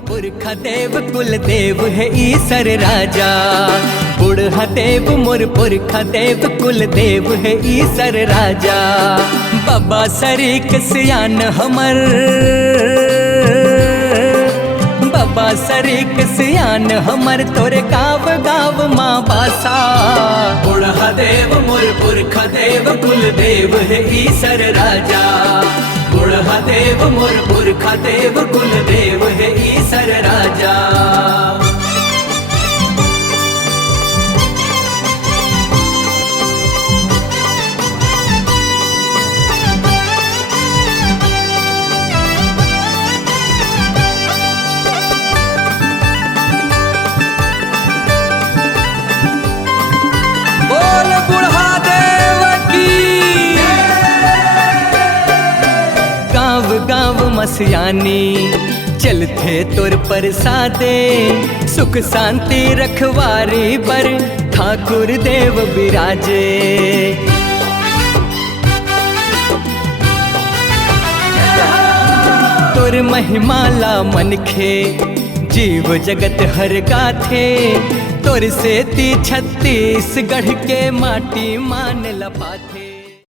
पुरखा देव कुल देव है ईसर राजा। बुढ़ा देव मोर पुरखा देव कुल देव है ईसर राजा। बाबा सरीक सियान हमर, बाबा सरीक सियान हमर तोरे गाव गाव माँ बासा। बुढ़ा देव मोर पुरखा देव कुल देव है ईसर राजा। बुढ़ा देव मोर पुरखा देव कुल देव है ईसर राजा। बोल बुढ़ा देव की। गाँव गाँव मसियानी चलते तोर परसादे। सुख शांति रखवारी बर ठाकुर देव बिराजे। तोर महिमाला मनखे जीव जगत हर गाथे। तोर से 36 गढ़ के माटी मान लपाथे।